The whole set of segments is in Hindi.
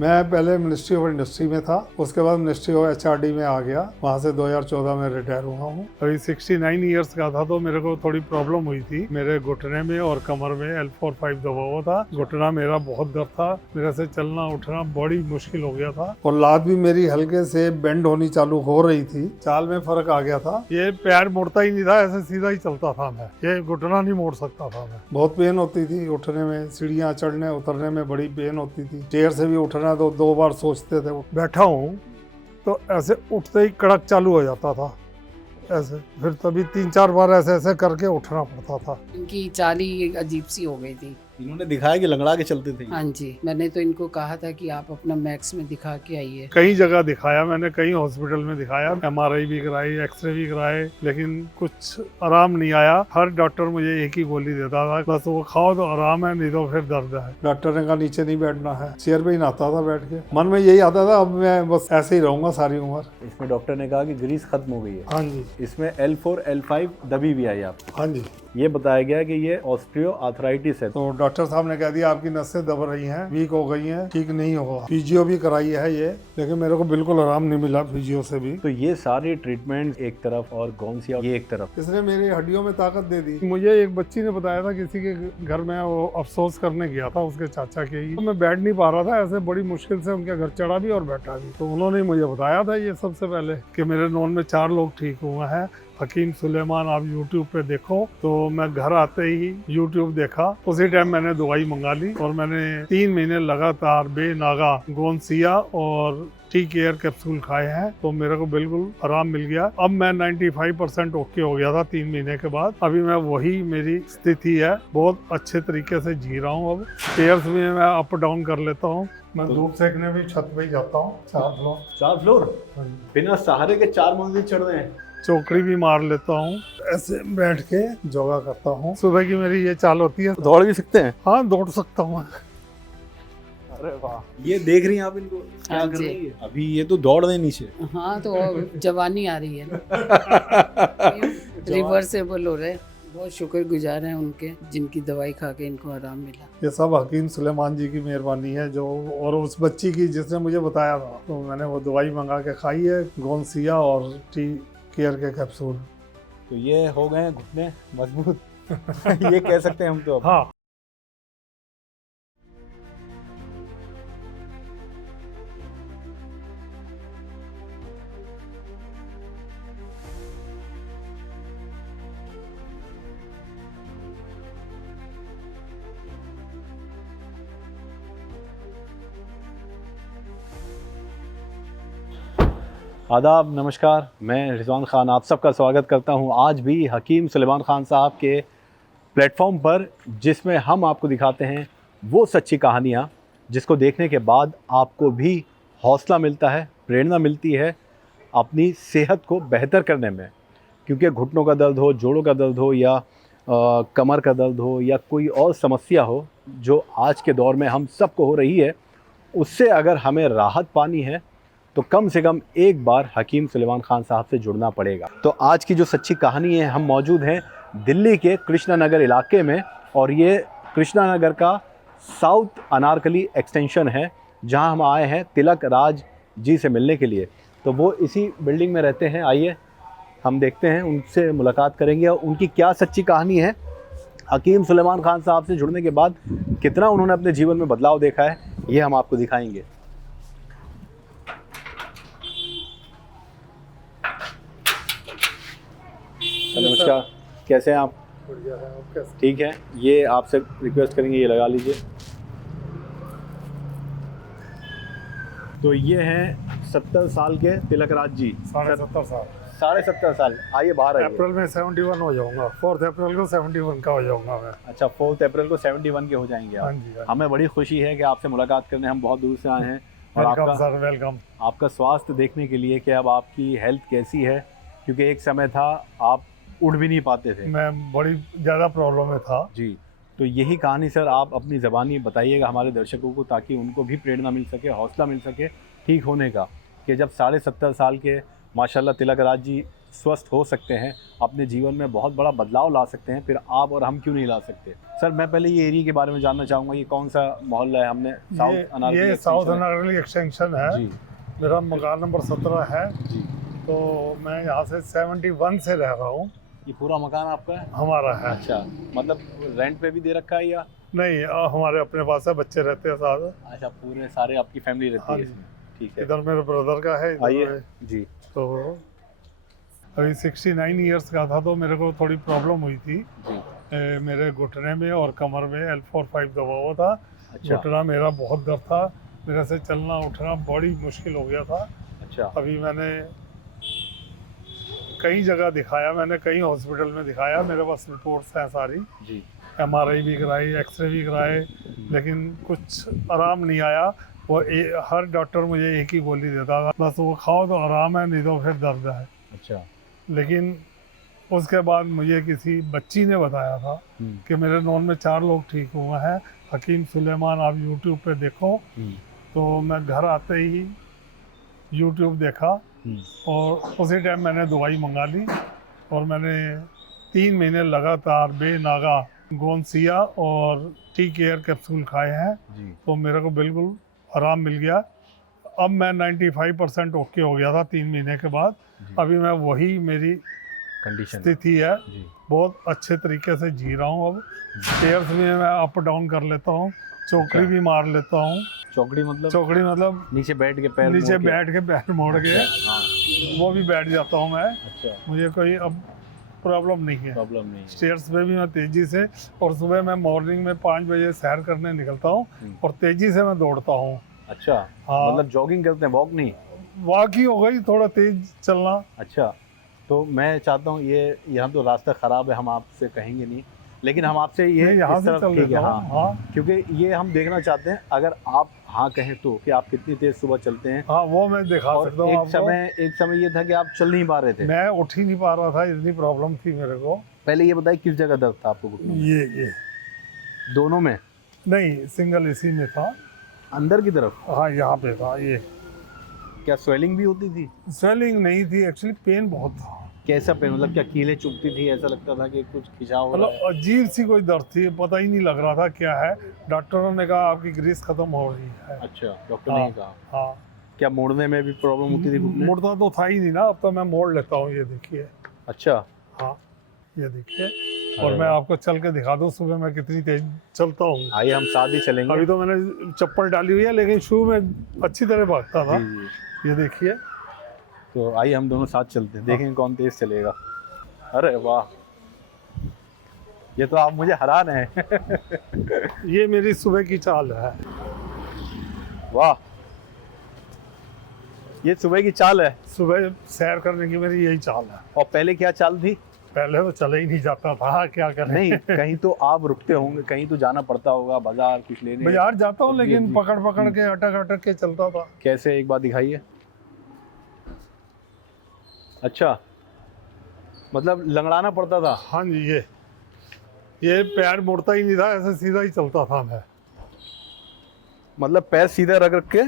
मैं पहले मिनिस्ट्री ऑफ इंडस्ट्री में था, उसके बाद मिनिस्ट्री ऑफ एचआरडी में आ गया। वहाँ से 2014 में रिटायर हुआ हूँ। अभी 69 इयर्स का था तो मेरे को थोड़ी प्रॉब्लम हुई थी। मेरे घुटने में और कमर में L4-5 दबा हुआ था। घुटना मेरा बहुत दर्द था, मेरे से चलना उठना बड़ी मुश्किल हो गया था और लात भी मेरी हल्के से बेंड होनी चालू हो रही थी। चाल में फर्क आ गया था। ये पैर मुड़ता ही नहीं था, ऐसे सीधा ही चलता था मैं। ये घुटना नहीं मोड़ सकता था मैं। बहुत पेन होती थी उठने में, सीढ़ियाँ चढ़ने उतरने में बड़ी पेन होती थी। चेयर से भी उठना तो 2 बार सोचते थे। बैठा हूँ तो ऐसे उठते ही कड़क चालू हो जाता था ऐसे, फिर तभी 3-4 बार ऐसे ऐसे करके उठना पड़ता था। इनकी चाल ही अजीब सी हो गई थी। इन्होंने दिखाया कि लंगड़ा के चलते थे। हाँ जी, मैंने तो इनको कहा था कि आप अपना मैक्स में दिखा के आइए। कई जगह दिखाया मैंने, कई हॉस्पिटल में दिखाया, MRI भी कराई, एक्सरे भी कराए, लेकिन कुछ आराम नहीं आया। हर डॉक्टर मुझे एक ही गोली देता था, बस वो खाओ तो आराम है, नहीं तो फिर दर्द है। डॉक्टर ने कहा नीचे नहीं बैठना है, चेयर पे ही नहाता था बैठ के। मन में यही आता था अब मैं बस ऐसे ही रहूंगा सारी उम्र। इसमें डॉक्टर ने कहा कि ग्रीस खत्म हो गई है। हाँ जी, इसमें L4 L5 दबी भी आई आपको। हाँ जी। ये बताया गया कि ये ऑस्ट्रियो आर्थराइटिस है। तो डॉक्टर साहब ने कह दिया आपकी नसें दब रही हैं, वीक हो गई हैं, ठीक नहीं होगा। फिजियो भी कराई है ये, लेकिन मेरे को बिल्कुल आराम नहीं मिला फिजियो से भी। तो ये सारे ट्रीटमेंट एक तरफ और गौनसिया ये एक तरफ। इसने मेरी हड्डियों में ताकत दे दी। मुझे एक बच्ची ने बताया था, किसी के घर में वो अफसोस करने गया था, उसके चाचा के ही। तो मैं बैठ नहीं पा रहा था, ऐसे बड़ी मुश्किल से उनके घर चढ़ा भी और बैठा भी। तो उन्होंने मुझे बताया था ये सबसे पहले कि मेरे नॉन में 4 लोग ठीक हुए हैं। हकीम सुलेमान आप YouTube पे देखो। तो मैं घर आते ही YouTube देखा, उसी टाइम मैंने दवाई मंगा ली और मैंने 3 महीने लगातार बेनागा गोनसिया और टी केयर कैप्सूल खाए हैं। तो मेरे को बिल्कुल आराम मिल गया। अब मैं 95% ओके हो गया था 3 महीने के बाद। अभी मैं वही मेरी स्थिति है, बहुत अच्छे तरीके से जी रहा हूँ। अब स्टेयर्स में मैं अप डाउन कर लेता हूँ। मैं धूप सेकने भी छत पे ही जाता हूँ। 4 फ्लोर बिना सहारे के 4 मंजिल चढ़ रहे हैं। चौकड़ी भी मार लेता हूँ, ऐसे बैठ के योगा करता हूँ। सुबह की मेरी ये चाल होती है। दौड़ भी सकते हैं? हाँ, दौड़ सकता हूँ। अरे वाह, ये देख रही हैं आप इनको क्या हाँ कर जी। रही है? अभी ये तो दौड़ रहे नीचे। हाँ, तो जवानी आ रही है, रिवर्सेबल हो रहे। बहुत शुक्रगुजार हैं उनके, जिनकी दवाई खा के इनको आराम मिला। ये सब हकीम सुलेमान जी की मेहरबानी है जो, और उस बच्ची की जिसने मुझे बताया था। तो मैंने वो दवाई मंगा के खाई है, गोनसिया और टी केयर के कैप्सूल। तो ये हो गए हैं घुटने मजबूत। ये कह सकते हैं हम तो अब। हाँ। आदाब, नमस्कार, मैं रिजवान खान आप सबका स्वागत करता हूं आज भी हकीम सुलेमान खान साहब के प्लेटफॉर्म पर, जिसमें हम आपको दिखाते हैं वो सच्ची कहानियां जिसको देखने के बाद आपको भी हौसला मिलता है, प्रेरणा मिलती है अपनी सेहत को बेहतर करने में। क्योंकि घुटनों का दर्द हो, जोड़ों का दर्द हो या कमर का दर्द हो या कोई और समस्या हो जो आज के दौर में हम सबको हो रही है, उससे अगर हमें राहत पानी है तो कम से कम एक बार हकीम सुलेमान खान साहब से जुड़ना पड़ेगा। तो आज की जो सच्ची कहानी है, हम मौजूद हैं दिल्ली के कृष्णा नगर इलाके में, और ये कृष्णा नगर का साउथ अनारकली एक्सटेंशन है, जहां हम आए हैं तिलक राज जी से मिलने के लिए। तो वो इसी बिल्डिंग में रहते हैं। आइए हम देखते हैं, उनसे मुलाकात करेंगे और उनकी क्या सच्ची कहानी है, हकीम सुलेमान खान साहब से जुड़ने के बाद कितना उन्होंने अपने जीवन में बदलाव देखा है, ये हम आपको दिखाएंगे। नमस्कार, कैसे हैं आप? बढ़िया है, आप कैसे? ठीक है, ये आपसे रिक्वेस्ट करेंगे ये लगा लीजिए। तो ये हैं 70 साल के तिलक राज जी। 70.5 साल। 70.5 साल। आइए बाहर आइए। अप्रैल में 71 हो जाऊंगा। 4 अप्रैल को 71 का हो जाऊंगा मैं। अच्छा, 4 अप्रैल को 71 के हो जाएंगे आप। हाँ जी, हाँ जी। हमें बड़ी खुशी है कि आपसे मुलाकात करने हम बहुत दूर से आए हैं और वेलकम सर, वेलकम। आपका स्वास्थ्य देखने के लिए कि अब आपकी हेल्थ कैसी है, क्योंकि एक समय था आप उठ भी नहीं पाते थे। मैं बड़ी ज़्यादा प्रॉब्लम में था जी। तो यही कहानी सर आप अपनी ज़बानी बताइएगा हमारे दर्शकों को, ताकि उनको भी प्रेरणा मिल सके, हौसला मिल सके ठीक होने का। कि जब 70.5 साल के माशाल्लाह तिलक राज जी स्वस्थ हो सकते हैं, अपने जीवन में बहुत बड़ा बदलाव ला सकते हैं, फिर आप और हम क्यों नहीं ला सकते। सर मैं पहले ये एरिया के बारे में जानना चाहूँगा, ये कौन सा मोहल्ला है? हमने ये साउथ अनारकली एक्सटेंशन है जी मेरा मकान नंबर 17 है। जी। तो मैं यहाँ से 71 से रह रहा हूँ। ये पूरा मकान आपका है? हमारा है। अच्छा, मतलब रेंट पे भी दे रखा है या? नहीं, हमारे अपने पास है, बच्चे रहते हैं साथ। अच्छा, पूरे सारे आपकी फैमिली रहती हाँ है जी। इसमें? ठीक है। इधर मेरे ब्रदर का है, आइए इधर जी। तो अभी 69 इयर्स का था तो मेरे को थोड़ी प्रॉब्लम हुई थी जी। मेरे घुटने में और कमर में L4-5 दबा हुआ था। अच्छा घुटना मेरा बहुत दर्द था, मेरे से चलना उठना बड़ी मुश्किल हो गया था। अच्छा। अभी मैंने कई जगह दिखाया, मैंने कई हॉस्पिटल में दिखाया, मेरे पास रिपोर्ट्स हैं सारी, जी। MRI भी कराई, एक्सरे भी कराए, लेकिन कुछ आराम नहीं आया। वो हर डॉक्टर मुझे एक ही गोली देता था, बस वो खाओ तो आराम है, नहीं तो फिर दर्द है। अच्छा। लेकिन उसके बाद मुझे किसी बच्ची ने बताया था कि मेरे नॉन में 4 लोग ठीक हुए हैं, हकीम सुलेमान, आप यूट्यूब पे देखो। तो मैं घर आते ही यूट्यूब देखा और उसी टाइम मैंने दवाई मंगा ली और मैंने 3 महीने लगातार बेनागा गोंसिया और टी केयर कैप्सूल खाए हैं। जी। तो मेरे को बिल्कुल आराम मिल गया। अब मैं 95% ओके हो गया था 3 महीने के बाद। अभी मैं वही मेरी कंडीशन स्थिति है, जी। बहुत अच्छे तरीके से जी रहा हूँ। अब स्टेयर्स भी मैं अप डाउन कर लेता हूँ, चौकड़ी भी मार लेता हूँ। चौकड़ी मतलब? चौकड़ी मतलब नीचे बैठ के पैर नीचे बैठ के पैर मोड़ के, हाँ। वो भी बैठ जाता हूँ मैं। अच्छा, मुझे कोई अब प्रॉब्लम नहीं है। प्रॉब्लम नहीं है। स्टेयर्स पे भी मैं तेजी से, और सुबह मैं मॉर्निंग में 5 बजे सैर करने निकलता हूँ और तेजी से मैं दौड़ता हूँ। अच्छा, हाँ। मतलब जॉगिंग करते हैं, वॉक नहीं? वॉक ही हो गई, थोड़ा तेज चलना। अच्छा, तो मैं चाहता हूँ, ये यहाँ तो रास्ता ख़राब है, हम आपसे कहेंगे नहीं, लेकिन हम आपसे ये यहाँ इस से तरफ चल ठीक है, लेता हूँ। हाँ क्योंकि ये हम देखना चाहते हैं, अगर आप हाँ कहें तो, कि आप कितनी तेज सुबह चलते हैं। हाँ, वो मैं दिखा और सकता हूँ आपको। एक समय ये था कि आप चल नहीं पा रहे थे। मैं उठ ही नहीं पा रहा था, इतनी प्रॉब्लम थी मेरे को। पहले ये बताइए किस जगह दर्द था आपको घुटनों में? ये दोनों में? नहीं, सिंगल इसी में था। अंदर की तरफ? हाँ, यहाँ पे था। ये क्या स्वेलिंग भी होती थी? स्वेलिंग नहीं थी, एक्चुअली पेन बहुत था। कैसा पेन, मतलब क्या कीलें चुभती थी, ऐसा लगता था कि कुछ खिंचाव हो रहा है? मतलब अजीब सी कोई दर्द थी, पता ही नहीं लग रहा था क्या है। डॉक्टरों ने कहा आपकी ग्रीस खत्म हो रही है। अच्छा, डॉक्टर ने कहा? हाँ। क्या मोड़ने में भी प्रॉब्लम होती थी घुटने? मुड़ता तो था ही नहीं ना, अब तो मैं मोड़ लेता हूँ, ये देखिए। अच्छा। हाँ, ये देखिए। और मैं आपको चल के दिखा दूँ सुबह मैं कितनी तेज चलता हूँ। आइए हम साथ ही चलेंगे। अभी तो मैंने चप्पल डाली हुई है, लेकिन शू में अच्छी तरह भागता था। जी। ये देखिए। तो आइए हम दोनों साथ चलते हैं, देखेंगे कौन तेज चलेगा। अरे वाह, ये तो आप मुझे हरा रहे हैं। ये मेरी सुबह की चाल है। वाह, ये सुबह की चाल है? सुबह सैर करने की मेरी यही चाल है। और पहले क्या चाल थी? पहले तो चले ही नहीं जाता था, क्या करें। नहीं, कहीं तो आप रुकते होंगे, कहीं तो जाना पड़ता होगा, बाजार कुछ लेने। बाजार जाता हूँ, सब्जी लेकिन वब्जी। पकड़ पकड़ के अटक अटक के चलता था। कैसे, एक बार दिखाइए। अच्छा, मतलब लंगड़ाना पड़ता था? हाँ जी। ये पैर मुड़ता ही नहीं था, ऐसे सीधा ही चलता था मैं। मतलब पैर सीधा रख रख के?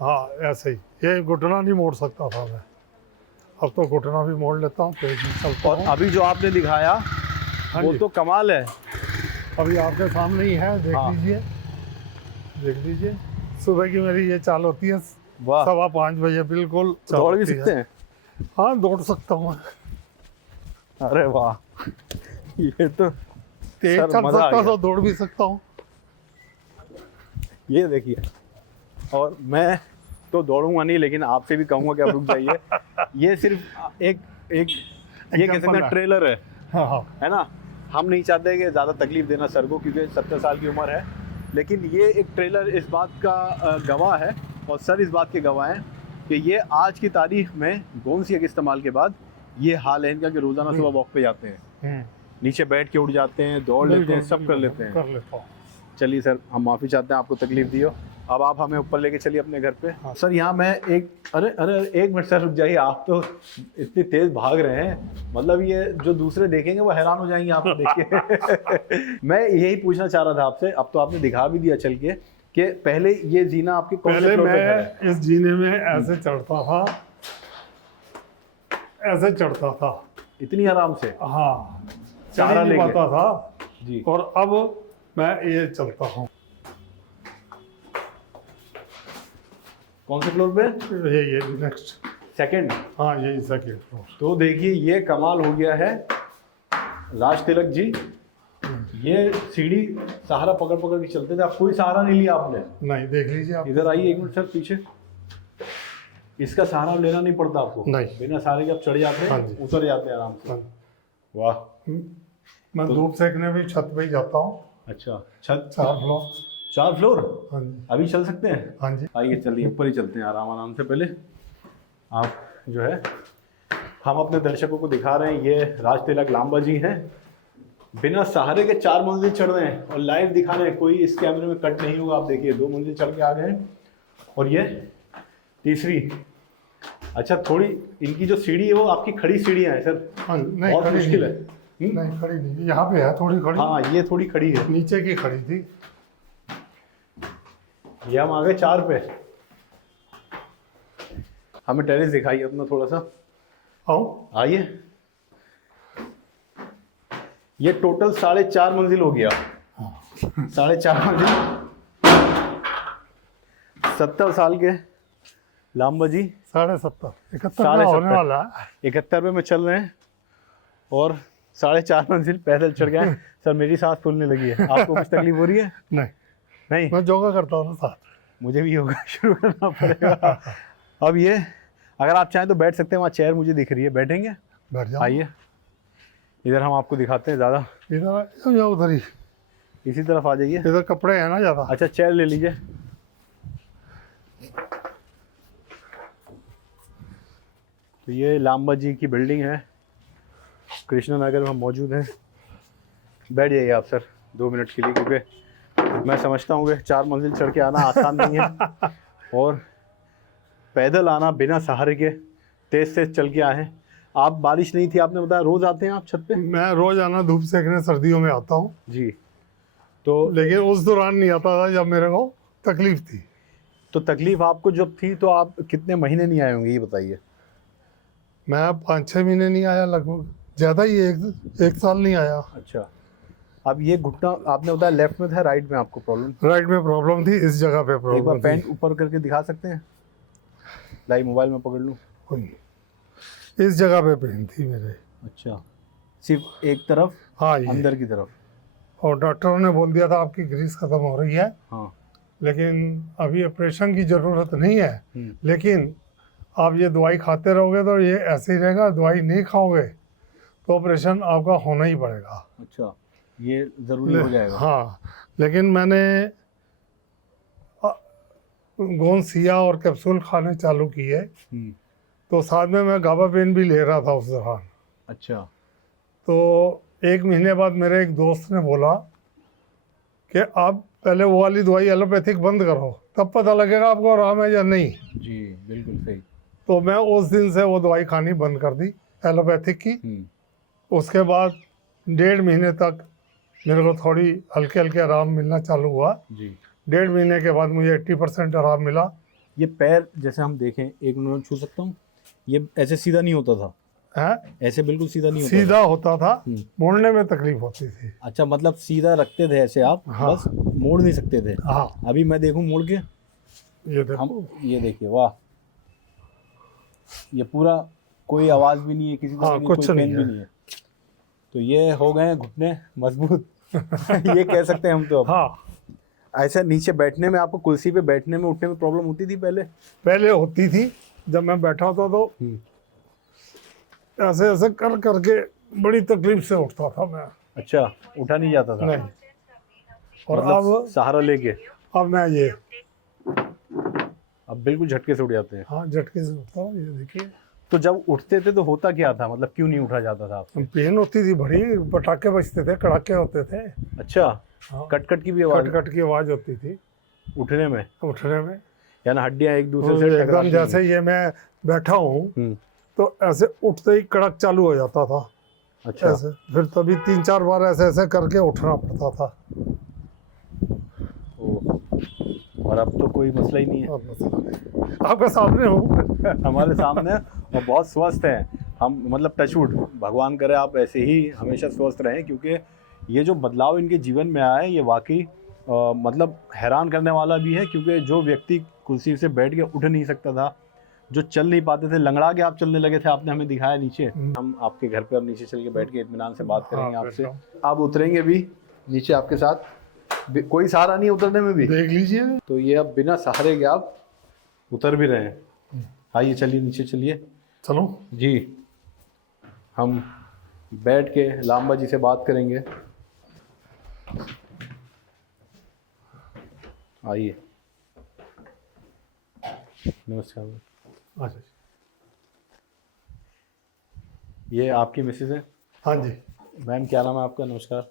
हाँ, ऐसे ही। ये घुटना नहीं मोड़ सकता था मैं, अब तो घुटना भी मोड़ लेता हूँ, तेज ही चलता और हूँ। अभी जो आपने दिखाया वो जी। तो कमाल है। अभी आपके सामने ही है, देख हाँ। लीजिए, देख लीजिए। सुबह की मेरी ये चाल होती है, वाह, 5:15 बजे बिल्कुल चाल दौड़ भी होती सकते है। हैं? हाँ, दौड़ सकता हूँ। अरे वाह, ये तो तेज सर, चल मजा आ सकता गया। तो दौड़ भी सकता हूँ। ये देखिए, और मैं तो दौड़ूंगा नहीं, लेकिन आपसे भी कहूंगा कि आप रुक जाइए। ये सिर्फ एक ये कह सकते हैं ट्रेलर है, हाँ। है ना? हम नहीं चाहते कि ज़्यादा तकलीफ देना सर को, क्योंकि 70 साल की उम्र है, लेकिन ये एक ट्रेलर इस बात का गवाह है, और सर इस बात के गवाह हैं कि ये आज की तारीख में गोंसिया के इस्तेमाल के बाद ये हाल है इनका कि रोज़ाना सुबह वॉक पे जाते हैं, नीचे बैठ के उठ जाते हैं, दौड़ लेते हैं, सब कर लेते हैं। कर लेता हूँ। चलिए सर, हम माफ़ी चाहते हैं आपको तकलीफ दी हो। अब आप हमें ऊपर लेके चलिए अपने घर पे। हाँ। सर यहाँ मैं अरे अरे एक मिनट सर, रुक जाइए। आप तो इतनी तेज भाग रहे हैं, मतलब ये जो दूसरे देखेंगे वो हैरान हो जाएंगे आपको देख के। मैं यही पूछना चाह रहा था आपसे, अब तो आपने दिखा भी दिया चल के, कि पहले ये जीना आपके कौन से पहले फ्लोर पे मैं इस जीने में ऐसे चढ़ता था, ऐसे चढ़ता था। इतनी आराम से? हाँ, सहारा चढ़ नहीं लेके? पाता था जी। और अब मैं ये चलता हूँ। कौन से फ्लोर पे? ये नेक्स्ट। सेकंड? हाँ, यही सेकंड फ्लोर। तो देखिए ये कमाल हो गया है राज तिलक जी। ये सीढ़ी सहारा पकड़ पकड़ के चलते थे, अब कोई सहारा नहीं लिया आपने? नहीं, देख लीजिए आप। इधर आइए एक मिनट सर पीछे। इसका सहारा लेना नहीं पड़ता आपको? नहीं। बिना सहारे के आप चढ़ जाते हाँ हैं, जी। उतर जाते हैं आराम से। हाँ। वाह। मैं धूप सेकने भी छत पे ही जाता हूँ। अच्छा, छत 4 फ्लोर। 4 फ्लोर? हाँ जी। अभी चल सकते हैं? हाँ जी। आइए चलिए ऊपर ही चलते हैं आराम आराम से। पहले आप जो है, हम अपने दर्शकों को दिखा रहे हैं, ये राज तिलक लांबा जी हैं, बिना सहारे के 4 मंजिल चढ़ रहे हैं और लाइव दिखा रहे हैं। कोई इस कैमरे में कट नहीं होगा। आप देखिए 2 मंजिल चढ़ के आ गए हैं और ये तीसरी। अच्छा, थोड़ी इनकी जो सीढ़ी है वो आपकी खड़ी सीढ़ियाँ हैं सर? हाँ, नहीं बहुत खड़ी मुश्किल है। नहीं। नहीं, खड़ी नहीं, यहाँ पे है थोड़ी खड़ी। हाँ, ये थोड़ी खड़ी है। नीचे की खड़ी थी। ये हम आ गए 4 पे। हमें टेरेस दिखाइए अपना थोड़ा सा। आओ। आइए। ये टोटल 4.5 मंजिल हो गया। 4.5 मंजिल। 70 साल के लांबा जी 70.5 71 साढ़े का होने 70 वाला है। 71 में चल रहे हैं और 4.5 मंजिल पैदल चढ़ गए। सर मेरी सांस फूलने लगी है। आपको कुछ तकलीफ हो रही है? नहीं, नहीं, मैं योगा करता हूँ ना साथ। मुझे भी योगा शुरू करना पड़ेगा। अब ये अगर आप चाहें तो बैठ सकते हैं, वहाँ चेयर मुझे दिख रही है, बैठेंगे? बैठ जाओ। आइए इधर हम आपको दिखाते हैं ज़्यादा। इधर या उधर ही, इसी तरफ आ जाइए। इधर कपड़े हैं ना ज़्यादा। अच्छा, चेयर ले लीजिए। तो ये लांबा जी की बिल्डिंग है, कृष्णा नगर में हम मौजूद हैं। बैठ जाइए आप सर 2 मिनट के लिए, क्योंकि मैं समझता हूँ कि 4 मंजिल चढ़ के आना आसान नहीं है और पैदल आना बिना सहारे के तेज तेज चल के आए हैं। आप बारिश नहीं थी आपने बताया, रोज़ आते हैं आप छत पे? मैं रोज आना धूप सेकने सर्दियों में आता हूँ जी। तो लेकिन उस दौरान नहीं आता था जब मेरे को तकलीफ थी। तो तकलीफ आपको जब थी तो आप कितने महीने नहीं आए होंगे ये बताइए? मैं 5-6 महीने नहीं आया, लगभग ज़्यादा ही, एक साल नहीं आया। अच्छा, अब ये घुटना आपने बताया लेफ्ट में था, राइट में आपको प्रॉब्लम? राइट में प्रॉब्लम थी, इस जगह पे एक बार प्रॉब्लम पैंट थी। ऊपर करके दिखा सकते हैं? लाइव मोबाइल में पकड़ लूँ? इस जगह पे पेन थी मेरे। अच्छा, सिर्फ एक तरफ? हाँ, ये अंदर की तरफ? और डॉक्टरों ने बोल दिया था आपकी ग्रीस खत्म हो रही है, हाँ। लेकिन अभी ऑपरेशन की ज़रूरत नहीं है, हम्म। लेकिन आप ये दवाई खाते रहोगे तो ये ऐसे ही रहेगा। दवाई नहीं खाओगे तो ऑपरेशन आपका होना ही पड़ेगा। अच्छा, ये ज़रूरी हो जाएगा? हाँ, लेकिन मैंने गोंद सिया और कैप्सूल खाने चालू किए, तो साथ में मैं गाबा पेन भी ले रहा था उस दौरान। अच्छा। तो 1 महीने बाद मेरे एक दोस्त ने बोला कि आप पहले वो वाली दवाई एलोपैथिक बंद करो, तब पता लगेगा आपको आराम है या नहीं। जी बिल्कुल सही। तो मैं उस दिन से वो दवाई खानी बंद कर दी एलोपैथिक की। उसके बाद 1.5 महीने तक मेरे को थोड़ी हल्के हल्के आराम मिलना चालू हुआ जी। 1.5 महीने के बाद मुझे 80% आराम मिला। ये पैर जैसे हम देखें, एक मिनट छू सकता हूँ? ये ऐसे सीधा नहीं होता था? है, ऐसे बिल्कुल सीधा नहीं होता सीधा होता था, हम्म। मोड़ने में तकलीफ होती थी। अच्छा, मतलब सीधा रखते थे ऐसे आप? हाँ। बस मोड़ नहीं सकते थे? हाँ, अभी मैं देखूं मोड़ के? ये देखो। हम ये देखिए, वाह, ये पूरा कोई आवाज़ भी नहीं है, किसी तरह हाँ, की कुछ कोई नहीं पेन है। भी नहीं है। तो ये हो गए हैं घुटने मजबूत। ये कह सकते हैं हम तो अब। हाँ, ऐसा नीचे बैठने में, आपको कुर्सी पे बैठने में उठने में प्रॉब्लम होती थी पहले? पहले होती थी, जब मैं बैठा होता तो ऐसे ऐसे कर करके बड़ी तकलीफ से उठता था मैं। अच्छा, उठा नहीं जाता था? नहीं। और मतलब अब सहारा लेके? अब मैं ये, अब बिल्कुल झटके से उठ जाते हैं? हाँ, झटके से उठता हूँ। ये देखिए, तो जब उठते थे तो होता क्या था, मतलब क्यों नहीं उठा जाता था आपसे? पेन होती थी बड़ी, पटाखे बजते थे, कड़ाके होते थे। अच्छा, हाँ, कट की भी आवाज कट कट की आवाज़ होती थी उठने में? उठने में। यानी हड्डियां एक दूसरे और से एकदम टकराती जैसे ये मैं बैठा हूँ हैं। तो ऐसे उठते ही कड़क चालू हो जाता था। अच्छा। ऐसे फिर तभी 3-4 बार ऐसे ऐसे करके उठना पड़ता था। और अब तो कोई मसला ही नहीं है। अब मसला नहीं। आपके सामने हूँ। हमारे सामने और बहुत स्वस्थ हैं, हम मतलब टचवुड, भगवान करे आप ऐसे ही हमेशा स्वस्थ रहें, क्योंकि ये जो बदलाव इनके जीवन में आया है ये वाकई मतलब हैरान करने वाला भी है। क्योंकि जो व्यक्ति कुर्सी से बैठ के उठ नहीं सकता था, जो चल नहीं पाते थे, लंगड़ा के आप चलने लगे थे, आपने हमें दिखाया नीचे। हम आपके घर पे अब नीचे चल के बैठ के इत्मीनान से बात करेंगे आपसे। आप उतरेंगे भी नीचे आपके साथ, कोई सहारा नहीं उतरने में भी, देख लीजिए। तो ये अब बिना सहारे के आप उतर भी रहे हैं। आइए चलिए नीचे चलिए। चलो जी, हम बैठ के लांबा जी से बात करेंगे। आइए, नमस्कार। अच्छा, ये आपकी मिसेज है? हाँ जी। मैम क्या नाम है आपका? नमस्कार,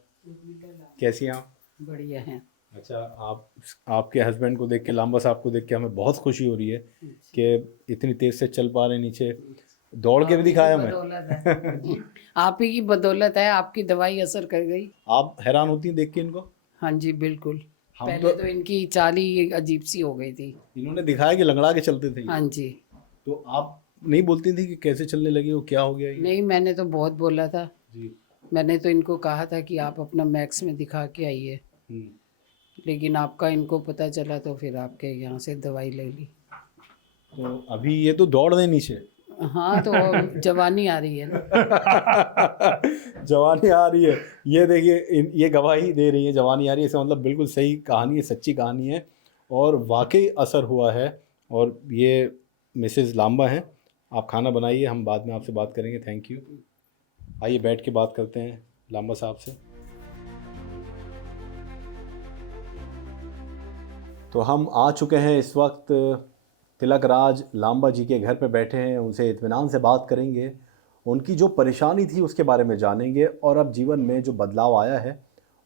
कैसी हैं आप? बढ़िया है। अच्छा, आपके हस्बैंड को देख के, लांबा साहब को देख के हमें बहुत खुशी हो रही है कि इतनी तेज से चल पा रहे हैं नीचे, दौड़ के भी दिखाया हमें। आप ही की बदौलत है, आपकी दवाई असर कर गई। आप हैरान होती हैं देख के इनको? हाँ जी बिल्कुल। हम पहले तो इनकी चाल ही अजीब सी हो गई थी। इन्होंने दिखाया कि लंगड़ा के चलते थे। हाँ जी। तो आप नहीं बोलती थी कि कैसे चलने लगी हो, क्या हो गया ये? नहीं, मैंने तो बहुत बोला था जी। मैंने तो इनको कहा था कि आप अपना मैक्स में दिखा के आइए, लेकिन आपका इनको पता चला तो फिर आपके यहाँ से दवाई ले ली। तो अभी ये तो दौड़ रहे नीचे। हाँ, तो जवानी आ रही है ना। जवानी आ रही है, ये देखिए, ये गवाही दे रही है, जवानी आ रही है। इसका मतलब बिल्कुल सही कहानी है, सच्ची कहानी है और वाकई असर हुआ है। और ये मिसेस लांबा हैं। आप खाना बनाइए, हम बाद में आपसे बात करेंगे। Thank you. आइए बैठ के बात करते हैं लांबा साहब से। तो हम आ चुके हैं इस वक्त तिलक राज लांबा जी के घर पे बैठे हैं। उनसे इत्मीनान से बात करेंगे, उनकी जो परेशानी थी उसके बारे में जानेंगे और अब जीवन में जो बदलाव आया है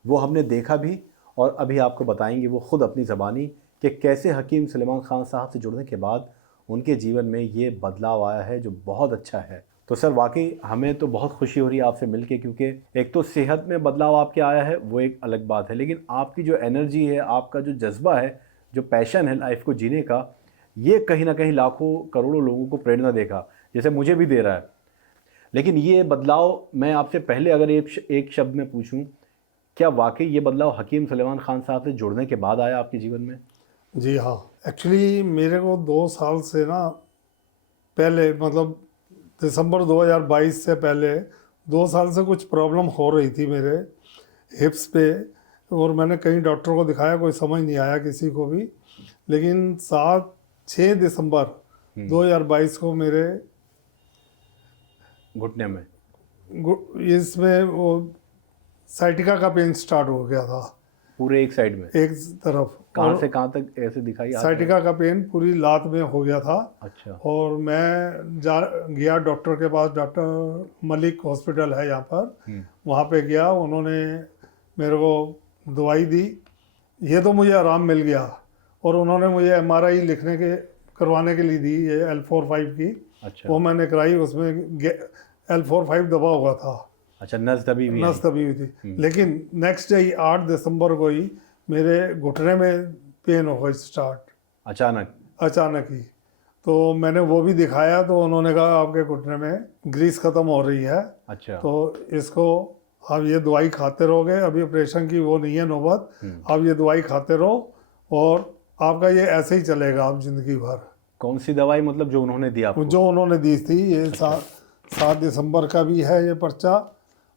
वो हमने देखा भी और अभी आपको बताएंगे वो ख़ुद अपनी ज़बानी कि कैसे हकीम सुलेमान ख़ान साहब से जुड़ने के बाद उनके जीवन में ये बदलाव आया है जो बहुत अच्छा है। तो सर वाकई हमें तो बहुत खुशी हो रही है आपसे मिलके, क्योंकि एक तो सेहत में बदलाव आपके आया है वो एक अलग बात है, लेकिन आपकी जो एनर्जी है, आपका जो जज्बा है, जो पैशन है लाइफ को जीने का, ये कहीं ना कहीं लाखों करोड़ों लोगों को प्रेरणा देगा, जैसे मुझे भी दे रहा है। लेकिन ये बदलाव मैं आपसे पहले अगर एक शब्द में पूछूं, क्या वाकई ये बदलाव हकीम सुलेमान ख़ान साहब से जुड़ने के बाद आया आपके जीवन में? जी हाँ, एक्चुअली मेरे को 2 साल से ना पहले, मतलब दिसंबर 2022 से पहले 2 साल से कुछ प्रॉब्लम हो रही थी मेरे हिप्स पे, और मैंने कई डॉक्टर को दिखाया, कोई समझ नहीं आया किसी को भी। लेकिन 6 दिसंबर 2022 को मेरे घुटने में इसमें वो साइटिका का पेन स्टार्ट हो गया था, पूरे एक साइड में, एक तरफ। कहाँ से कहाँ तक ऐसे दिखाई? साइटिका का पेन पूरी लात में हो गया था। अच्छा। और मैं गया डॉक्टर के पास, डॉक्टर मलिक हॉस्पिटल है यहाँ पर, वहाँ पे गया। उन्होंने मेरे को दवाई दी, ये तो मुझे आराम मिल गया। और उन्होंने मुझे MRI करवाने के लिए दी, ये L45 की। अच्छा। वो मैंने कराई, उसमें L45 दबा हुआ था। अच्छा, नस दबी हुई? नस दबी हुई थी। लेकिन नेक्स्ट डे 8 दिसंबर को ही मेरे घुटने में पेन हो गई स्टार्ट, अचानक ही। तो मैंने वो भी दिखाया, तो उन्होंने कहा आपके घुटने में ग्रीस खत्म हो रही है। अच्छा। तो इसको आप ये दवाई खाते रहोगे, अभी ऑपरेशन की वो नहीं है नौबत, आप ये दवाई खाते रहो और आपका ये ऐसे ही चलेगा आप जिंदगी भर। कौन सी दवाई, मतलब जो उन्होंने दी आपको? जो उन्होंने दी थी, ये 7 दिसंबर का भी है ये पर्चा।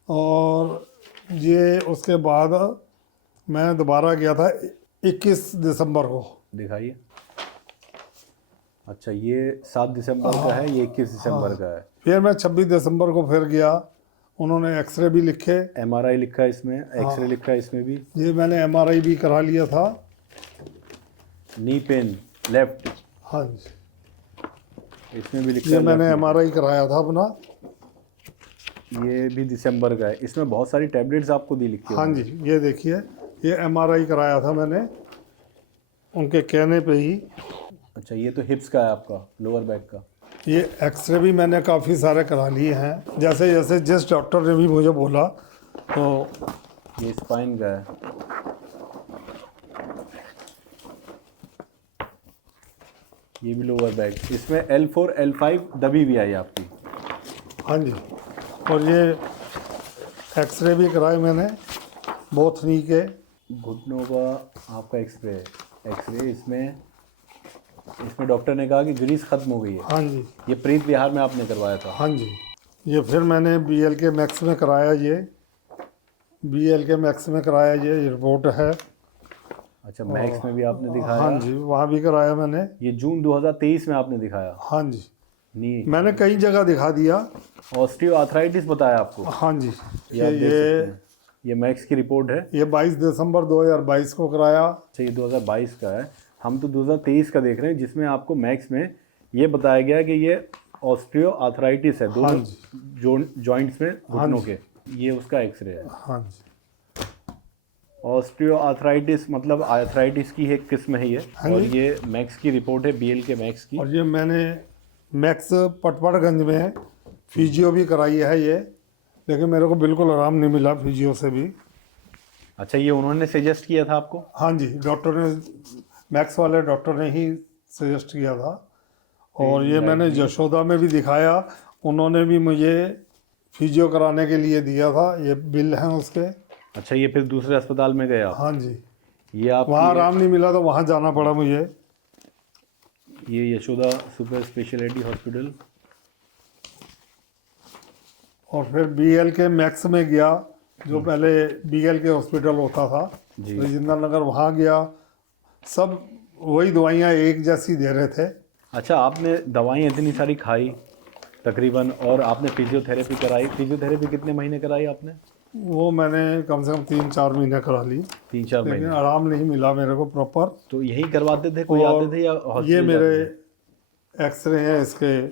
और ये उसके बाद मैं दोबारा गया था 21 दिसंबर को। दिखाइए। अच्छा, ये 7 दिसंबर का है, ये 21 दिसंबर का है। फिर मैं 26 दिसंबर को फिर गया, उन्होंने एक्सरे भी लिखे, MRI लिखा है इसमें, एक्सरे लिखा है इसमें भी। ये मैंने MRI भी करा लिया था। नी पेन लेफ्ट, हाँ जी, इसमें भी लिखा ये है। मैंने MRI कराया था अपना। ये भी दिसंबर का है, इसमें बहुत सारी टैबलेट्स आपको दी लिखी है। हाँ जी, ये देखिए, ये MRI कराया था मैंने उनके कहने पे ही। अच्छा, ये तो हिप्स का है आपका, लोअर बैक का। ये एक्सरे भी मैंने काफ़ी सारे करा लिए हैं, जैसे जैसे जिस डॉक्टर ने भी मुझे बोला। तो ये स्पाइन का है। ये भी लोअर बैक, इसमें L4 L5 दबी भी आई आपकी। हाँ जी। और ये एक्सरे भी कराए मैंने बोथनी के। घुटनों का आपका एक्सरे इसमें डॉक्टर ने कहा कि ग्रीस खत्म हो गई है। हाँ जी। ये प्रीत विहार में आपने करवाया था? हाँ जी। ये फिर मैंने BLK मैक्स में कराया, ये BLK मैक्स में कराया, ये रिपोर्ट है। अच्छा, मैक्स में भी आपने दिखाया? हाँ जी, वहाँ भी कराया मैंने। ये जून 2023 में आपने दिखाया? हाँ जी, नी मैंने कई जगह दिखा दिया। ऑस्टियो आर्थराइटिस बताया आपको? हाँ जी। ये आप देख सकते हैं, ये मैक्स की रिपोर्ट है। ये 22 दिसंबर 2022 को कराया। अच्छा, ये 2022 का है, हम तो 2023 का देख रहे हैं, जिसमें आपको मैक्स में ये बताया गया कि ये ऑस्टियो आर्थराइटिस है हाँ दोनों जॉइंट्स में, घुटनों के। ये उसका एक्सरे है। हाँ जी। ऑस्टियो आर्थराइटिस मतलब आर्थराइटिस की एक किस्म है ये। हाँ और जी। ये मैक्स की रिपोर्ट है, BLK मैक्स की। और ये मैंने मैक्स पटवाड़गंज में फिजियो भी कराई है ये, लेकिन मेरे को बिल्कुल आराम नहीं मिला फिजियो से भी। अच्छा, ये उन्होंने सजेस्ट किया था आपको? हाँ जी, डॉक्टर ने, मैक्स वाले डॉक्टर ने ही सजेस्ट किया था। और ये मैंने यशोदा में भी दिखाया, उन्होंने भी मुझे फिजियो कराने के लिए दिया था, ये बिल हैं उसके। अच्छा, ये फिर दूसरे अस्पताल में गए आप? हाँ जी। ये आप वहाँ आराम नहीं मिला तो वहाँ जाना पड़ा मुझे। ये यशोदा सुपर स्पेशलिटी हॉस्पिटल। और फिर BLK मैक्स में गया, जो पहले BLK हॉस्पिटल होता था जी। राजेंद्र नगर, वहाँ गया। सब वही दवाइयाँ एक जैसी दे रहे थे। अच्छा, आपने दवाइयाँ इतनी सारी खाई तकरीबन, और आपने फिजियोथेरेपी कराई। फिजियोथेरेपी कितने महीने कराई आपने? वो मैंने कम से कम 3-4 महीने करा ली, 3-4 लेकिन महीने। आराम नहीं मिला मेरे को प्रॉपर। तो यही करवाते थे, कोई और आते थे या ये हॉस्पिटल मेरे जाते थे? एक्सरे हैं इसके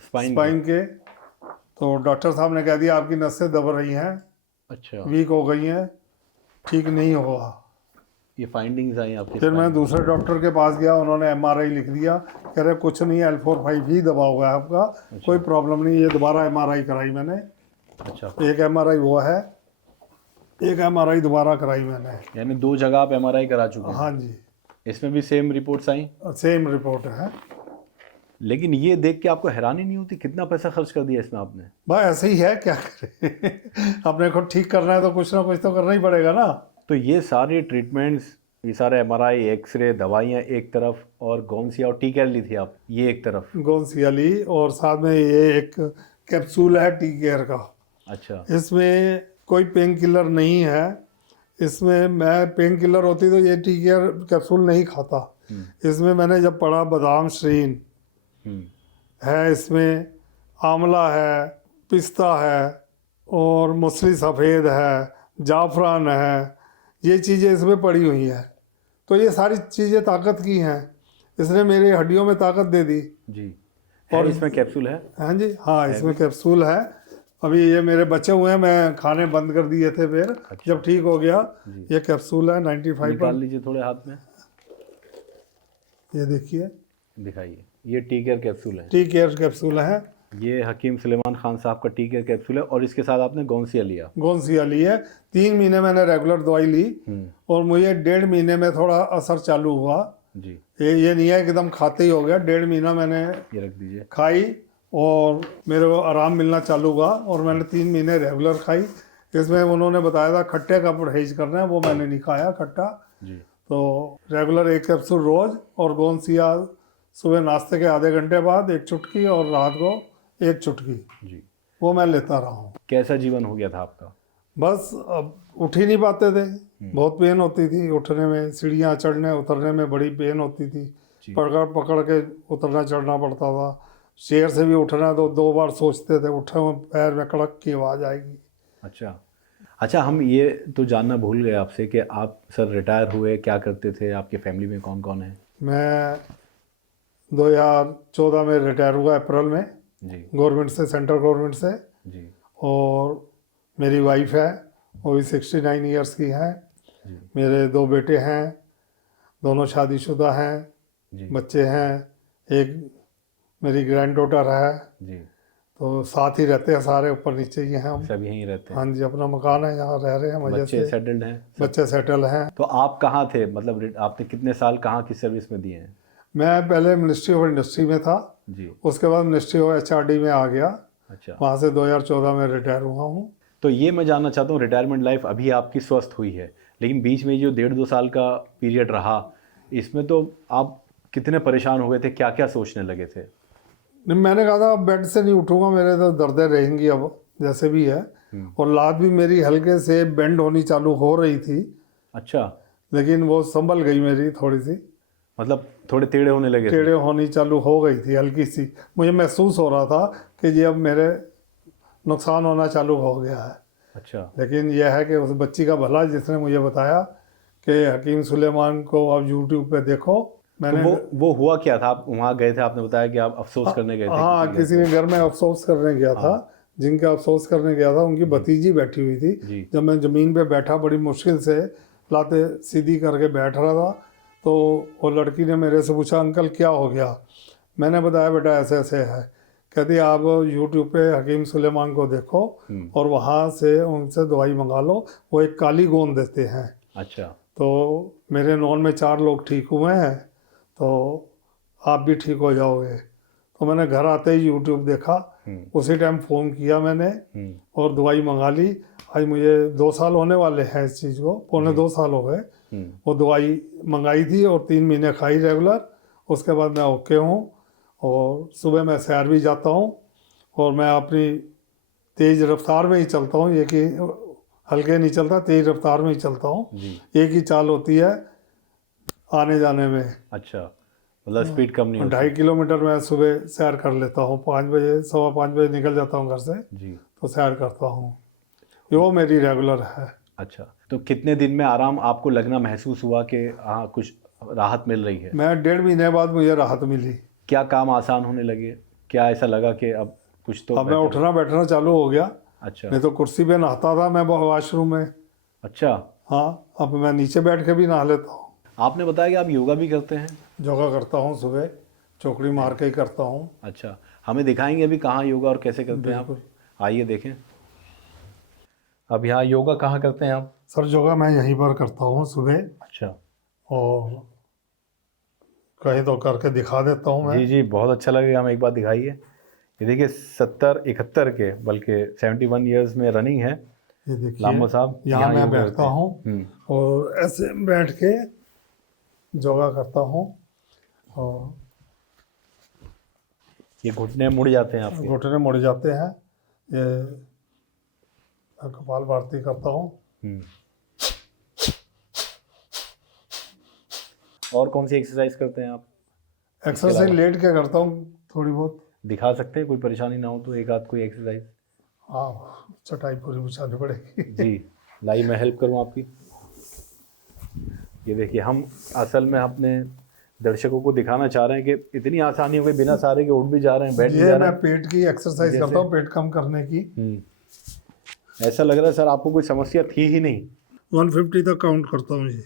स्पाइन स्पाइन के। तो डॉक्टर साहब ने कह दिया आपकी नसें दब रही हैं, अच्छा, वीक हो गई हैं, ठीक नहीं होगा। ये फाइंडिंग्स आई आपके? फिर मैं दूसरे डॉक्टर के पास गया, उन्होंने MRI लिख दिया, कह रहे कुछ नहीं, L4-5 ही दबा हुआ है आपका, कोई प्रॉब्लम नहीं। ये दोबारा MRI कराई मैंने, अच्छा, एक MRI वो है, एक MRI दोबारा कराई मैंने। यानी 2 जगह आप MRI करा चुके हैं? हाँ जी, इसमें भी सेम रिपोर्ट्स आई? सेम रिपोर्ट है। लेकिन ये देख के आपको हैरानी नहीं होती कितना पैसा खर्च कर दिया इसमें आपने? भाई ऐसे ही है, क्या करें अपने को ठीक करना है तो कुछ ना कुछ तो करना ही पड़ेगा ना। तो ये सारे ट्रीटमेंट्स, ये सारे MRI, एक्सरे, दवाइयाँ एक तरफ, और गौनसिया और टी-केयर ली थी आप, ये एक तरफ। गोंसिया ली, और साथ में ये एक कैप्सूल है टी-केयर का। अच्छा, इसमें कोई पेन किलर नहीं है। इसमें मैं पेन किलर होती तो ये टी-केयर कैप्सूल नहीं खाता। इसमें मैंने जब पढ़ा, बादाम श्रीन है, इसमें आंवला है, पिस्ता है, और मसूरी सफ़ेद है, जाफरान है, ये चीज़ें इसमें पड़ी हुई हैं। तो ये सारी चीज़ें ताकत की हैं, इसने मेरी हड्डियों में ताकत दे दी। जी। और इसमें कैप्सूल है? हाँ जी, हाँ, इसमें कैप्सूल है। अभी ये मेरे बचे हुए हैं, मैं खाने बंद कर दिए थे, फिर जब ठीक हो गया। ये कैप्सूल है 95 निकाल लीजिए थोड़े हाथ में, ये देखिए, दिखाइए। ये टी-केयर कैप्सूल है? टी-केयर कैप्सूल है। ये हकीम सुलेमान खान साहब का टी-केयर कैप्सूल है, और इसके साथ आपने गौनसिया लिया? गोंसिया ली है। 3 महीने मैंने रेगुलर दवाई ली, और मुझे 1.5 महीने में थोड़ा असर चालू हुआ। जी। ये नहीं है एकदम खाते ही हो गया, 1.5 महीना मैंने ये रख दीजिए। खाई और मेरे को आराम मिलना चालू हुआ, और मैंने 3 महीने रेगुलर खाई। इसमें उन्होंने बताया था खट्टे का परहेज करना है, वो मैंने नहीं खाया खट्टा। जी। तो रेगुलर 1 कैप्सूल रोज़, और गोंसिया सुबह नाश्ते के आधे घंटे बाद 1 चुटकी, और रात को 1 चुटकी, जी। वो मैं लेता रहा हूँ। कैसा जीवन हो गया था आपका? बस अब उठ ही नहीं पाते थे, बहुत पेन होती थी उठने में, सीढ़ियाँ चढ़ने उतरने में बड़ी पेन होती थी। पकड़ पकड़ के उतरना चढ़ना पड़ता था। चेयर से भी उठना तो 2 बार सोचते थे, उठे हुए पैर में कड़क की आवाज़ आएगी। अच्छा, अच्छा, हम ये तो जानना भूल गए आपसे कि आप सर रिटायर हुए, क्या करते थे, आपके फैमिली में कौन कौन है? मैं 2014 में रिटायर हुआ, अप्रैल में, जी। गवर्नमेंट से, सेंट्रल गवर्नमेंट से। जी। और मेरी वाइफ है, वो भी 69 ईयर्स की है। मेरे 2 बेटे हैं, दोनों शादीशुदा हैं, जी। बच्चे हैं, एक मेरी ग्रैंड डॉटर है। जी। तो साथ ही रहते हैं सारे, ऊपर नीचे ही हैं हम। सब यहीं रहते हैं? हाँ जी, अपना मकान है, यहाँ रह रहे हैं मजे बच्चे से। सेटल्ड हैं? बच्चे सेटल हैं। तो आप कहाँ थे, मतलब आपने कितने साल कहाँ की सर्विस में दिए हैं? मैं पहले मिनिस्ट्री ऑफ इंडस्ट्री में था, जी। उसके बाद मिनिस्ट्री ऑफ HRD में आ गया, अच्छा, वहाँ से 2014 में रिटायर हुआ हूँ। तो ये मैं जानना चाहता हूँ, रिटायरमेंट लाइफ अभी आपकी स्वस्थ हुई है, लेकिन बीच में जो 1.5-2 साल का पीरियड रहा, इसमें तो आप कितने परेशान हो गए थे, क्या क्या सोचने लगे थे? नहीं, मैंने कहा था अब बेड से नहीं उठूंगा, मेरे तो दर्दें रहेंगी अब जैसे भी है। और लात भी मेरी हल्के से बेंड होनी चालू हो रही थी, अच्छा, लेकिन वो संभल गई मेरी थोड़ी सी, मतलब थोड़े टेढ़े होने लगे थे? टेढ़े होनी चालू हो गई थी हल्की सी। मुझे महसूस हो रहा था कि ये अब मेरे नुकसान होना चालू हो गया है। अच्छा, लेकिन यह है कि उस बच्ची का भला जिसने मुझे बताया कि हकीम सुलेमान को आप यूट्यूब पे देखो। तो मैंने वो हुआ क्या था? आप वहाँ गए थे, आपने बताया कि आप अफसोस करने गए थे हाँ, किसी के घर में अफसोस करने गया था। जिनका अफसोस करने गया था उनकी भतीजी बैठी हुई जी। थी। जब मैं ज़मीन पे बैठा, बड़ी मुश्किल से लाते सीधी करके बैठ रहा था, तो वो लड़की ने मेरे से पूछा, अंकल क्या हो गया? मैंने बताया, बेटा ऐसे ऐसे है। कहती आप यूट्यूब पे हकीम सुलेमान को देखो और वहाँ से उनसे दवाई मंगा लो, वो एक काली गोंद देते हैं। अच्छा, तो मेरे नॉन में 4 लोग ठीक हुए हैं, तो आप भी ठीक हो जाओगे। तो मैंने घर आते ही यूट्यूब देखा, उसी टाइम फ़ोन किया मैंने और दवाई मंगा ली। आज मुझे 2 साल होने वाले हैं इस चीज़ को, पौने 2 साल हो गए। वो दवाई मंगाई थी और 3 महीने खाई रेगुलर। उसके बाद मैं ओके हूँ और सुबह मैं सैर भी जाता हूँ और मैं अपनी तेज़ रफ्तार में ही चलता हूँ, ये कि हल्के नहीं चलता, तेज़ रफ्तार में ही चलता हूँ। एक ही चाल होती है आने जाने में। अच्छा, मतलब स्पीड कम नहीं होती? 2.5 किलोमीटर मैं सुबह सैर कर लेता हूँ। 5 बजे, 5:15 बजे निकल जाता हूँ घर से, जी। तो सैर करता हूँ। वो मेरी रेगुलर है। अच्छा, तो कितने दिन में आराम आपको लगना महसूस हुआ कि हाँ कुछ राहत मिल रही है? मैं 1.5 महीने बाद मुझे राहत मिली। क्या काम आसान होने लगे? क्या ऐसा लगा कि अब कुछ तो अब मैं उठना बैठना चालू हो गया। अच्छा, नहीं तो कुर्सी पे नहाता था मैं वॉशरूम में। अच्छा, हाँ, अब मैं नीचे बैठ के भी नहा लेता हूँ। आपने बताया कि आप योगा भी करते हैं? योगा करता हूँ, सुबह चौकड़ी मार के ही करता हूँ। अच्छा, हमें दिखाएंगे अभी कहाँ योगा और कैसे करते हैं आप? आइए देखें। अब यहाँ योगा कहाँ करते हैं आप? सर योगा मैं यहीं पर करता हूँ सुबह, अच्छा, और कहीं तो करके दिखा देता हूँ मैं। जी जी, बहुत अच्छा लगेगा, हमें एक बार दिखाइए। ये देखिए 71 के, बल्कि 71 ईयर्स में रनिंग है ये देखिए, लामो साहब। यहाँ मैं योगा बैठता करते हैं। हूँ और ऐसे बैठ के योगा करता हूँ और ये घुटने मुड़ जाते हैं आपके? घुटने मुड़ जाते हैं। ये मैं कपाल भारती करता हूँ। और कौन सी एक्सरसाइज करते हैं आप? एक्सरसाइज लेट के करता हूँ थोड़ी बहुत। दिखा सकते हैं, कोई परेशानी ना हो तो एक आध कोई एक्सरसाइज? हाँ, चटाई पूरी बिछानी पड़ेगी। जी, लाइए मैं हेल्प करूँ आपकी। ये देखिए, हम असल में अपने दर्शकों को दिखाना चाह रहे हैं कि इतनी आसानी हो गई, बिना सहारे के उठ भी जा रहे हैं, बैठ भी जा ये रहे मैं हैं। पेट की एक्सरसाइज करता हूँ, पेट कम करने की। ऐसा लग रहा है सर आपको कोई समस्या थी ही नहीं। 150 तक काउंट करता हूँ। ये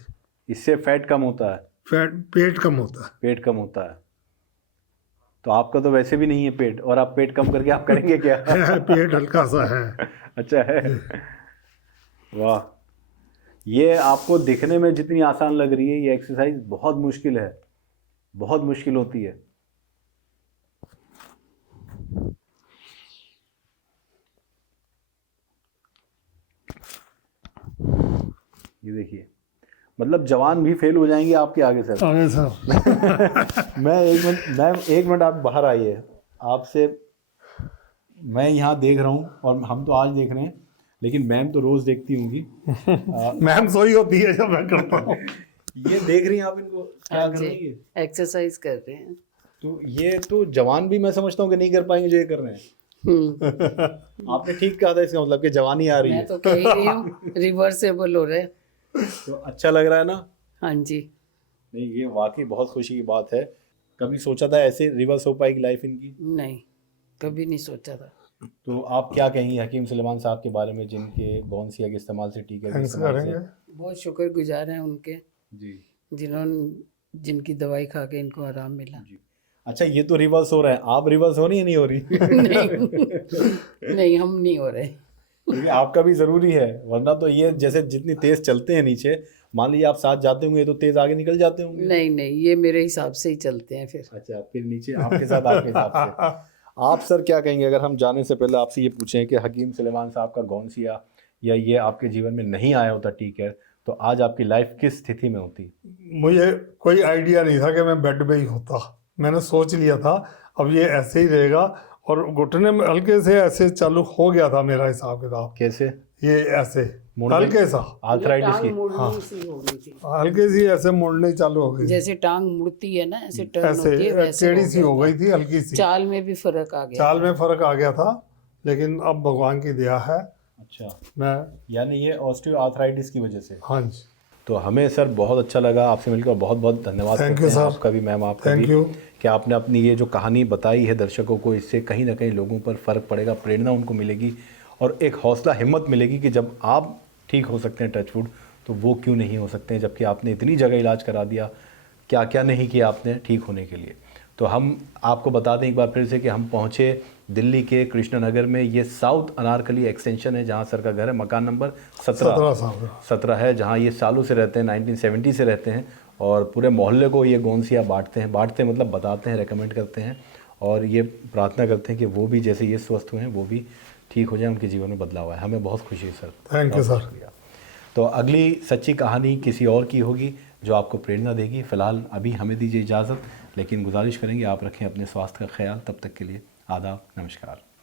इससे फैट कम होता है? पेट कम होता है। पेट कम होता है। तो आपका तो वैसे भी नहीं है पेट, और आप पेट कम करके आप करेंगे क्या? पेट हल्का सा है। अच्छा है, वाह। ये आपको दिखने में जितनी आसान लग रही है, ये एक्सरसाइज बहुत मुश्किल है, बहुत मुश्किल होती है। ये देखिए, मतलब जवान भी फेल हो जाएंगे आपके आगे सर। आगे सर। मैं एक मिनट आप बाहर आइए। आपसे मैं यहाँ देख रहा हूँ और हम तो आज देख रहे हैं, लेकिन मैम तो रोज देखती होंगी। मैम सोई होती है जब मैं करता हूँ। ये देख रही हैं आप इनको क्या हाँ कर जी, रही है? एक्सरसाइज कर रहे हैं। तो ये तो जवान भी मैं समझता हूँ कि नहीं कर पाएंगे जो ये कर रहे हैं। आपने ठीक कहा था, इसका मतलब कि जवानी आ रही मैं है। तो कह ही रही हूँ, रिवर्सेबल हो रहे। तो अच्छा लग रहा है ना? हाँ जी। नहीं, ये वाकई बहुत खुशी की बात है। कभी सोचा था ऐसे रिवर्स हो पाएगी लाइफ इनकी? नहीं, कभी नहीं सोचा था। तो आप क्या कहेंगे हकीम सुलेमान साहब के बारे में, जिनके बौनसिया के इस्तेमाल से, टीके के इस्तेमाल से? बहुत शुक्रगुजार हैं उनके, जी, जिनकी दवाई खा के इनको आराम मिला। जी। अच्छा, ये तो रिवर्स हो रहा है, आप रिवर्स हो रही है नहीं हो रही? नहीं, नहीं, हम नहीं हो रहे। क्योंकि आपका भी ज़रूरी है, वरना तो ये जैसे जितनी तेज़ चलते हैं नीचे, मान लीजिए आप साथ जाते होंगे तो तेज आगे निकल जाते होंगे? नहीं नहीं, ये मेरे हिसाब से ही चलते हैं फिर। अच्छा, फिर नीचे आपके साथ आपके हिसाब से। आप सर क्या कहेंगे अगर हम जाने से पहले आपसे ये पूछें कि हकीम सुलेमान साहब का गौनसिया या ये आपके जीवन में नहीं आया होता ठीक है, तो आज आपकी लाइफ किस स्थिति में होती? मुझे कोई आइडिया नहीं था कि मैं बेड पे ही होता। मैंने सोच लिया था अब ये ऐसे ही रहेगा, और घुटने में हल्के से ऐसे चालू हो गया था मेरा हिसाब किताब। कैसे? ये ऐसे मुड़ने- हल्के सा, आर्थराइटिस टांग की? मुड़नी सी हो गई थी, हल्के सी ऐसे मुड़ने चालू हो गई, जैसे टांग मुड़ती है ना, ऐसे टर्न ऐसे होती है, वैसे टेढ़ी सी हो गया गई था। थी, हल्की सी। चाल में भी फर्क आ गया चाल था। में फर्क आ गया था, लेकिन अब भगवान की दया है। अच्छा, मैं, यानी ये ऑस्टियो आर्थराइटिस की वजह से? हाँ जी। तो हमें सर बहुत अच्छा लगा आपसे मिलकर, बहुत बहुत धन्यवाद Thank करते you, हैं sir. आपका भी, मैम आपका थैंक भी, यू। कि आपने अपनी ये जो कहानी बताई है दर्शकों को, इससे कहीं ना कहीं लोगों पर फ़र्क पड़ेगा, प्रेरणा उनको मिलेगी और एक हौसला हिम्मत मिलेगी कि जब आप ठीक हो सकते हैं टचवुड, तो वो क्यों नहीं हो सकते हैं, जबकि आपने इतनी जगह इलाज करा दिया, क्या क्या नहीं किया आपने ठीक होने के लिए। तो हम आपको बता दें एक बार फिर से कि हम पहुँचे दिल्ली के कृष्णनगर में, ये साउथ अनारकली एक्सटेंशन है जहाँ सर का घर है, मकान नंबर 17 है, जहाँ ये सालों से रहते हैं, 1970 से रहते हैं, और पूरे मोहल्ले को ये गौनसिया बांटते हैं मतलब बताते हैं, रेकमेंड करते हैं, और ये प्रार्थना करते हैं कि वो भी जैसे ये स्वस्थ हुए हैं वो भी ठीक हो जाए, उनके जीवन में बदलाव आए। हमें बहुत खुशी है सर। Thank you sir. शुक्रिया। तो अगली सच्ची कहानी किसी और की होगी जो आपको प्रेरणा देगी। फ़िलहाल अभी हमें दीजिए इजाज़त, लेकिन गुजारिश करेंगे आप रखें अपने स्वास्थ्य का ख्याल। तब तक के लिए आदाब, नमस्कार।